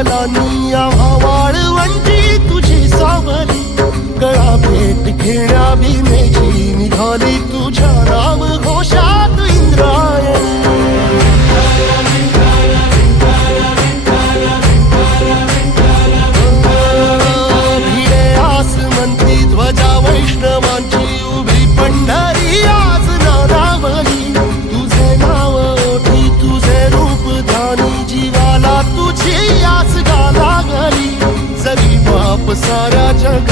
पावलांनी आम्हा वाळवंटी तुझी सावली, गळा भेट घेण्या भीमेची निघाली तुझ्या नाम घोषात इंद्रायणी. भिडे आसमंती ध्वजा वैष्णवांची उभी पंढरी आज नारावली, तुझे नाव ओठी तुझे रूप ध्यानी जीवाला तुझी आस गा लागली. जरी बाप साऱ्या जग